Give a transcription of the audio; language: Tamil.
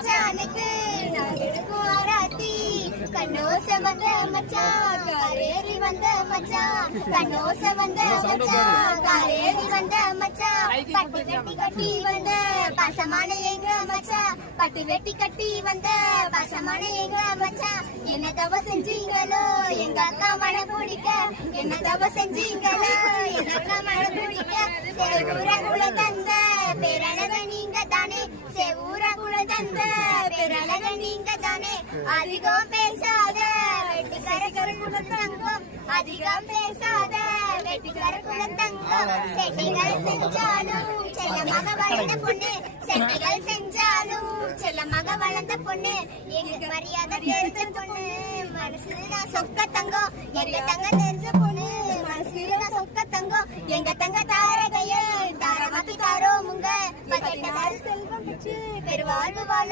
மச்சானுக்கு நாங்க எடுக்கும் ஆராத்தி. கண்ணோச வந்த மச்சான் காரேறி வந்த மச்சான், கண்ணோச வந்த மச்சான் காரேறி வந்த மச்சான், பட்டு வெட்டி கட்டி வந்த பாசமான எங்க மச்சான், பட்டு வெட்டி கட்டி வந்த பாசமான எங்க மச்சான். என்ன தவ செஞ்சீங்களோ எங்க அக்கா மழை பிடிக்க, என்ன தவ செஞ்சீங்களோ எங்க அக்கா மழை பிடிக்க. செவ்வூரகுல தந்த பேரழக நீங்க தானே, செவ்வூரகுல தந்த பேரழக நீங்க தானே. அதிகம் பேசாத வெட்டிக்கார குலத்தங்கம், அதிகம் பேசாத வெட்டிக்கார குலத்தங்கம். செட்டிகள் செஞ்சாலும் செல்லமாக வளர்ந்த பொண்ணு, செட்டிகள் செஞ்சாலும் செல்லமாக வளர்ந்த பொண்ணு, எங்களுக்கு மரியாதை தெரிஞ்ச பொண்ணு, மனசுதான் சொக்க தங்கம். எங்க தங்க தெரிஞ்ச பொண்ணு, மனசுதான் சொக்க தங்கம். எங்க தங்க தாரகைய தாரமாக்கி தாரோமுங்க, செல்வம் பெற்று பெருவாழ்வு வாழும்.